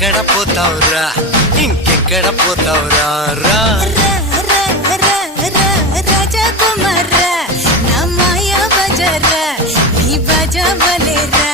ఎక్కడ పోతావురా ఇంకెక్కడ పోతావురా రా రాజకుమార నా మాయా బజారా నీ బజా బలేరా